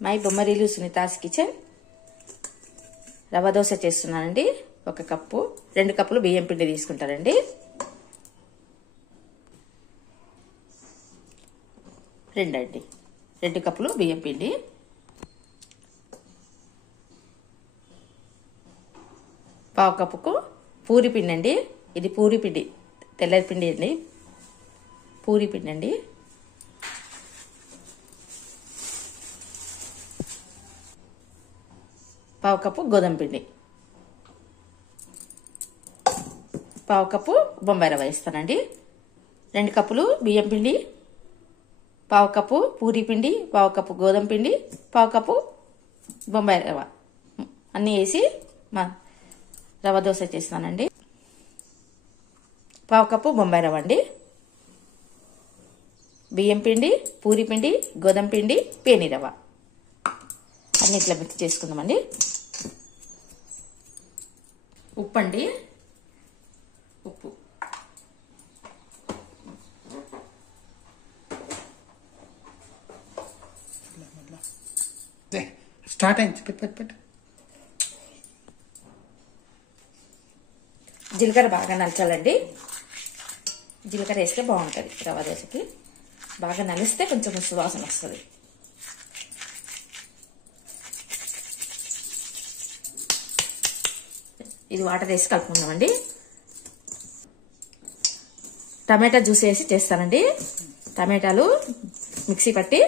My బొమ్మరీలు Sunita's kitchen. Rava dosa చేస్తున్నానండి. 1 cup, 2 కప్పులు బియ్యం పిండి తీసుకుంటారండి. 2 కప్పులు బియ్యం పిండి, పావు కప్పుకు పూరి పిండి అండి. ఇది పూరి పిండి, తెల్లటి పిండి అండి, పూరి పిండి అండి. పావు కప్పు గోధుమ పిండి, పావు కప్పు బొంబాయి రవ్వ వేస్తానండి. 2 కప్పులు బియ్యం పిండి, పావు కప్పు పూరి పిండి, పావు కప్పు గోధుమ పిండి, పావు కప్పు బొంబాయి రవ్వ అన్నీ వేసి రవ్వ దోశ చేస్తానండి. పావు కప్పు బొంబాయి రవ్వ అండి, బియ్యం పిండి, పూరి పిండి, గోధుమ పిండి, పేని రవ్వ అన్ని ఇట్లా మిక్స్ చేసుకుందామండి. ఉప్పు అండి, ఉప్పు, స్టార్ట్ అయింది. పెట్టు. జీలకర్ర బాగా నలచాలండి. జీలకర్ర వేస్తే బాగుంటుంది రవ్వ దోశకి. బాగా నలిస్తే కొంచెం సువాసన వస్తుంది. ఇది వాటర్ వేసి కలుపుకుందామండి. టమాటా జ్యూస్ వేసి చేస్తానండి. టమాటాలు మిక్సీ పట్టి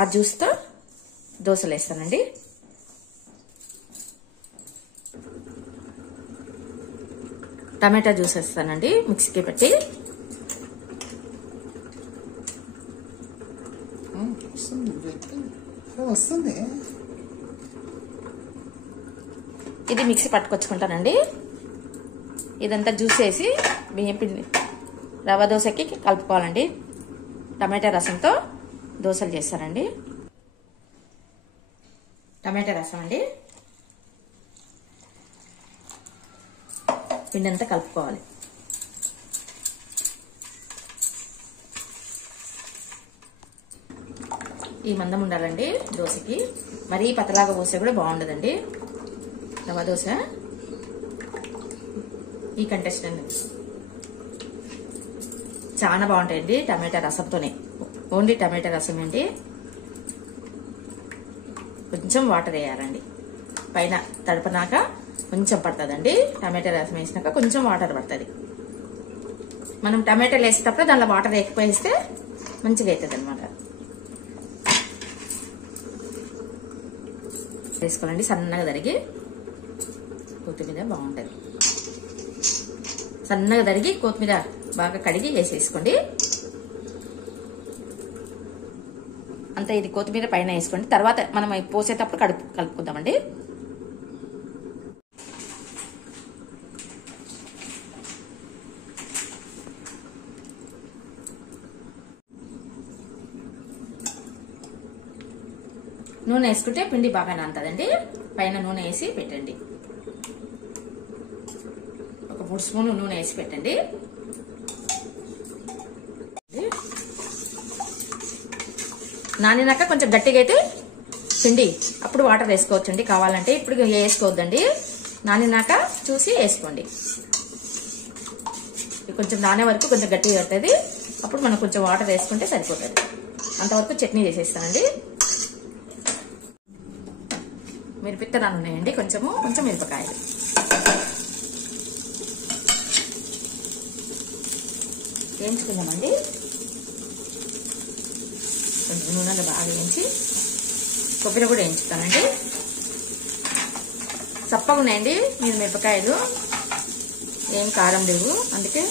ఆ జ్యూస్తో దోశలు వేస్తానండి. టమాటా జ్యూస్ వేస్తానండి మిక్సీకి పట్టి. వస్తుంది. ఇది మిక్సీ పట్టుకొచ్చుకుంటానండి. ఇదంతా జ్యూస్ వేసి బియ్యం పిండి రవ్వ దోశకి కలుపుకోవాలండి. టమాటా రసంతో దోశలు చేస్తానండి. టమాటా రసం అండి, పిండి అంతా కలుపుకోవాలి. ఈ మందం ఉండాలండి దోశకి. మరీ పతలాగా పోస్తే కూడా బాగుండదండి రవ్వ దోశ. ఈ కంటెస్టెంట్ చాలా బాగుంటాయండి టమాటా రసంతోనే. ఓన్లీ టమాటా రసం అండి. కొంచెం వాటర్ వేయాలండి. పైన తడపనాక కొంచెం పడుతుందండి. టమాటా రసం వేసినాక కొంచెం వాటర్ పడుతుంది. మనం టమాటాలు వేసేటప్పుడు దానిలో వాటర్ ఎక్కువ వేస్తే మంచిగా అవుతుంది అనమాట. వేసుకోవాలండి సన్నగా తరిగి. కొత్తిమీర బాగుంటుంది. సన్నగా తరిగి కొత్తిమీర బాగా కడిగి వేసేసుకోండి. అంతా ఇది కొత్తిమీర పైన వేసుకోండి. తర్వాత మనం పోసేటప్పుడు కలుపుకుందామండి. నూనె వేసుకుంటే పిండి బాగా నానుతుందండి. పైన నూనె వేసి పెట్టండి. ఒక 3 స్పూన్లు నూనె వేసి పెట్టండి. నానినాక కొంచెం గట్టిగా అయితే పిండి అప్పుడు వాటర్ వేసుకోవచ్చండి కావాలంటే. ఇప్పుడు వేసుకోవద్దండి. నానినాక చూసి వేసుకోండి. కొంచెం నానే వరకు కొంచెం గట్టిగా పడుతుంది. అప్పుడు మనం కొంచెం వాటర్ వేసుకుంటే సరిపోతుంది. అంతవరకు చట్నీ చేసేస్తానండి. మిరపకాయలు ఉన్నాయండి, కొంచెం మిరపకాయలు. వేయించుకుందామండి. కొంచెం నూనెలో బాగా వేయించి కొబ్బరి కూడా వేయించుతానండి. చప్పగా ఉన్నాయండి మీరు మిరపకాయలు, ఏం కారం లేవు, అందుకే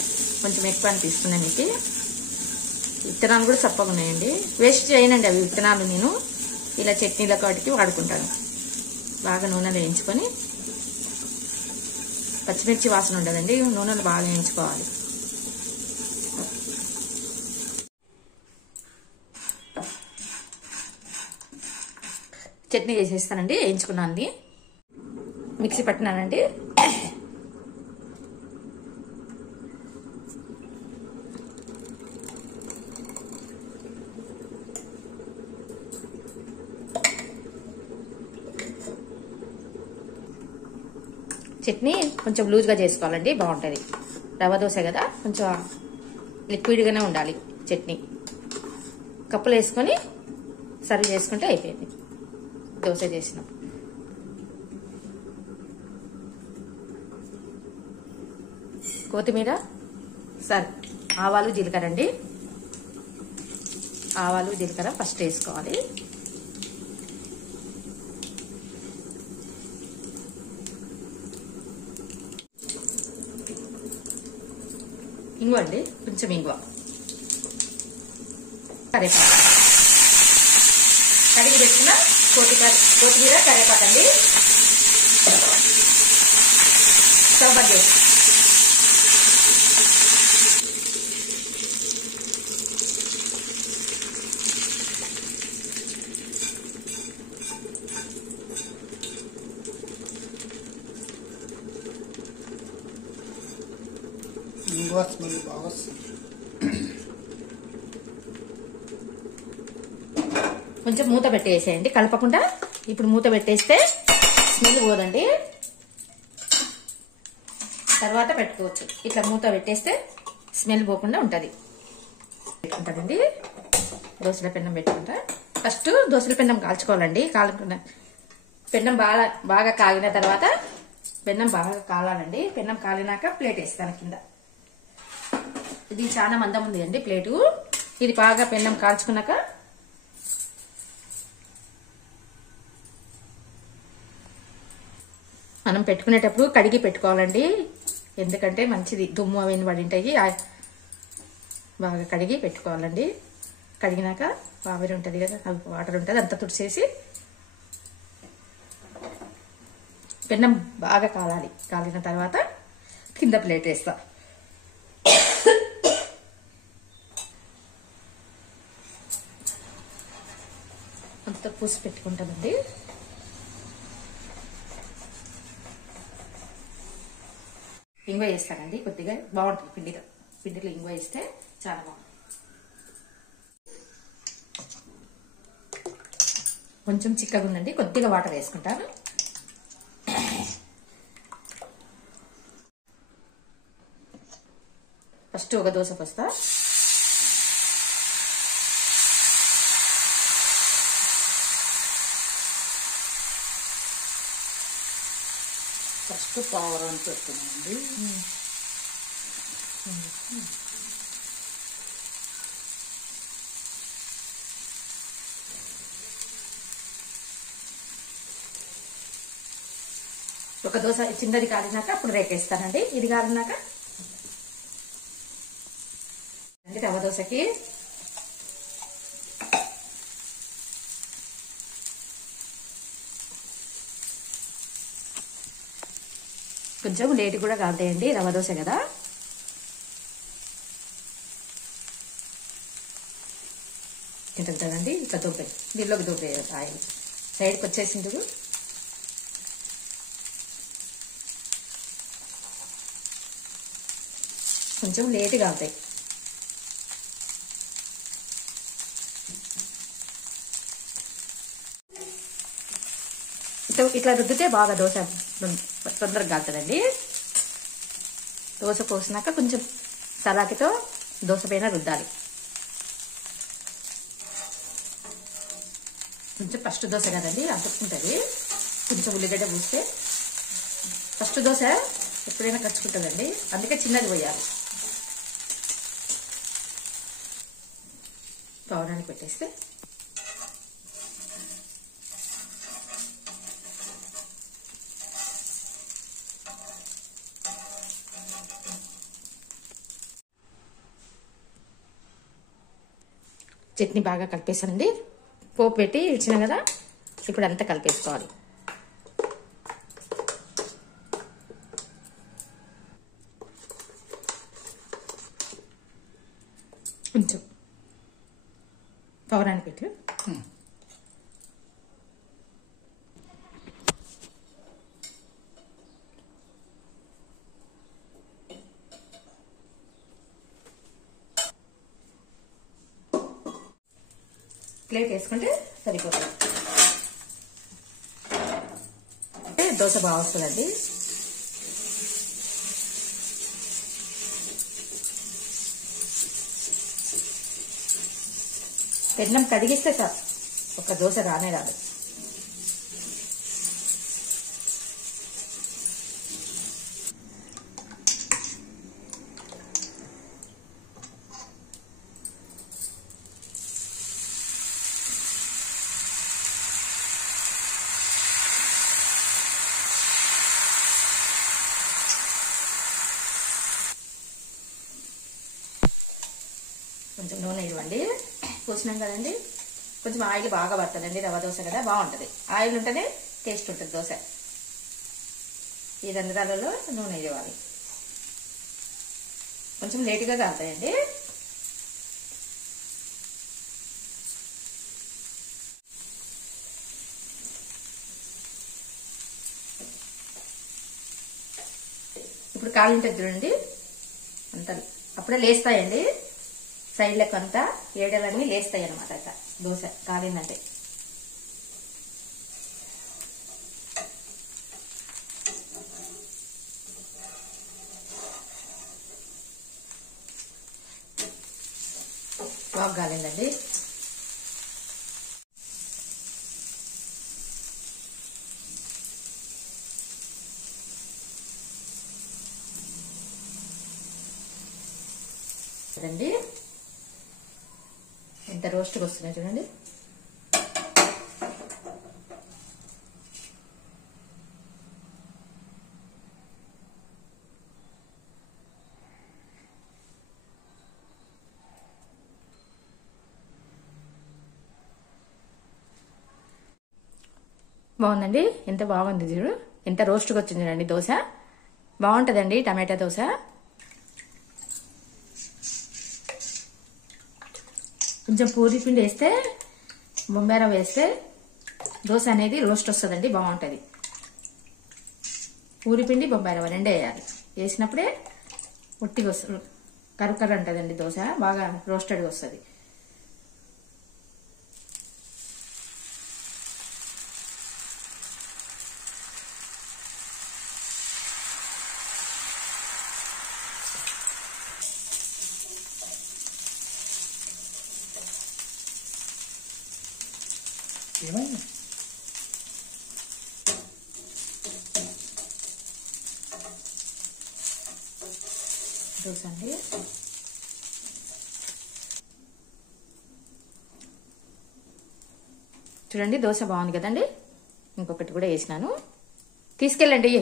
కొంచెం ఎక్కువ అని తీసుకున్నాను. మీకు విత్తనాలు కూడా చప్పగా ఉన్నాయండి. వేస్ట్ చేయనండి అవి విత్తనాలు. నేను ఇలా చట్నీల కాటికి వాడుకుంటాను. బాగా నూనెలో వేయించుకొని, పచ్చిమిర్చి వాసన ఉండదండి, నూనెలో బాగా వేయించుకోవాలి. చట్నీ చేసేస్తానండి. వేయించుకున్నాను, మిక్సీ పట్టినానండి. చట్నీ కొంచెం లూజ్గా చేసుకోవాలండి, బాగుంటుంది. రవ్వ దోశ కదా, కొంచెం లిక్విడ్గానే ఉండాలి చట్నీ. కప్పులు వేసుకొని సర్వ్ చేసుకుంటే అయిపోయింది దోశ చేసినాం. కొత్తిమీర, ఆవాలు జీలకర్ర అండి. ఆవాలు జీలకర్ర ఫస్ట్ వేసుకోవాలి. ఇంగువ అండి, కొంచెం ఇంగువ, కరివేపాకు, కడిగి పెట్టుకున్న కొత్తిమీర కరివేపాకు అండి. స్టవ్ బంద్ చేసి ఇంగువ స్మెల్ బాగా వస్తుంది. కొంచెం మూత పెట్టేసేయండి, కలపకుండా. ఇప్పుడు మూత పెట్టేస్తే స్మెల్ పోదండి, తర్వాత పెట్టుకోవచ్చు. ఇట్లా మూత పెట్టేస్తే స్మెల్ పోకుండా ఉంటుంది. పెట్టుకుంటానండి దోశల పెన్నం పెట్టుకుంటా. ఫస్ట్ దోశల పెన్నం కాల్చుకోవాలండి. పెన్నం బాగా కాగిన తర్వాత, పెన్నం బాగా కాలాలండి. పెన్నం కాలినాక ప్లేట్ వేస్తాను కింద. ఇది చాలా మందం ఉంది అండి ప్లేటు. ఇది బాగా పెన్నం కాల్చుకున్నాక మనం పెట్టుకునేటప్పుడు కడిగి పెట్టుకోవాలండి, ఎందుకంటే మంచిది. దుమ్ము అవన్నీ పడి ఉంటాయి, బాగా కడిగి పెట్టుకోవాలండి. కడిగినాక ఆవిరి ఉంటుంది కదా, వాటర్ ఉంటుంది, అంతా తుడిచేసి పెన్నం బాగా కాలాలి. కాలిన తర్వాత కింద ప్లేట్ వేస్తా. అంతా పూసి పెట్టుకుంటామండి. ఇంగువ వేస్తానండి కొద్దిగా, బాగుంటుంది. పిండిలో ఇంగువ వేస్తే చాలా బాగుంటుంది. కొంచెం చిక్కగా ఉందండి, కొద్దిగా వాటర్ వేసుకుంటాను. ఫస్ట్ ఒక దోశ పోస్తా. ఫస్ట్ పావురాన్ని పెడుతున్నామండి. ఒక దోశ చిన్నది కాలినాక అప్పుడు రేకేస్తానండి. ఇది కాలినాక రవ్వ దోశకి కొంచెం లేట్ కూడా కాలుతాయండి, రవ్వ దోశ కదా. తింటుందండి. ఇట్లా దూపే, దీనిలోకి దూపే ఆయిల్ సైడ్కి వచ్చేసిండు. కొంచెం లేట్ కాలుతాయి. ఇట్లా రుద్దితే బాగా దోశ తొందరగా కాలుతుందండి. దోశ పోసినాక కొంచెం సలాకితో దోశ పైన రుద్దాలి. కొంచెం ఫస్ట్ దోశ కదండి, అతుక్కుంటుంది. కొంచెం ఉల్లిగడ్డ పూస్తే ఫస్ట్ దోశ ఎప్పుడైనా ఖర్చుకుంటుందండి, అందుకే చిన్నది పోయాలి. పౌడానికి పెట్టేస్తే చట్నీ బాగా కలిపేసానండి. పోపు పెట్టి ఇచ్చిన కదా, ఇప్పుడు అంతా కలిపేసుకోవాలి. కొంచెం పౌరాన్ని పెట్టి ప్లేట్ వేసుకుంటే సరిపోతుంది. దోశ బాగా వస్తుందండి. పెన్నం కడిగిస్తే సార్ ఒక దోశ రానే రాదు. కొంచెం నూనె ఇవ్వండి. పోసినాం కదండి, కొంచెం ఆయిల్ బాగా పడుతుందండి. రవ్వ దోశ కదా, బాగుంటుంది. ఆయిల్ ఉంటేనే టేస్ట్ ఉంటుంది దోశ. ఈ రంధ్రాలలో నూనె ఇవ్వాలి. కొంచెం లేటుగా కాలుతాయండి. ఇప్పుడు కాలింటది చూడండి, అంత అప్పుడే లేస్తాయండి. సైడ్లకు అంతా ఏడలన్నీ లేస్తాయి అన్నమాట. అట్లా దోశ కాలిందంటే. బాగా కాలిందండి. చూడండి ఎంత రోస్ట్గా వస్తున్నాయి చూడండి. బాగుందండి, ఎంత బాగుంది చూడు, ఎంత రోస్ట్గా వచ్చింది చూడండి దోశ. బాగుంటుందండి టమాటా దోశ. కొంచెం పూరి పిండి వేస్తే, బొంబాయి రవ్వ వేస్తే దోశ అనేది రోస్ట్ వస్తుందండి, బాగుంటుంది. పూరి పిండి బొంబాయి రవ్వ రెండే వేయాలి. వేసినప్పుడే ఉట్టిగా వస్తుంది, కర్ర ఉంటుందండి దోశ, బాగా రోస్టెడ్గా వస్తుంది. ఏమైంది? దోశ అండి. చూడండి దోశ బాగుంది కదండి. ఇంకొకటి కూడా వేసినాను, తీసుకెళ్ళండి.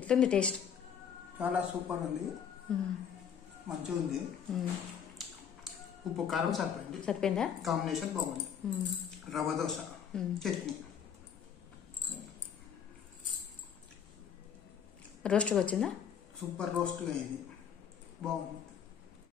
ఎట్లుంది టేస్ట్? చాలా సూపర్ ఉంది, మంచిగా ఉంది. ఉప్పు కారం సరిపోయింది. సరిపోయిందా? కాంబినేషన్ బాగుంది. రవ్వ దోశ, చట్నీ రోస్ట్గా వచ్చిందా? సూపర్ రోస్ట్గా అయింది, బాగుంది.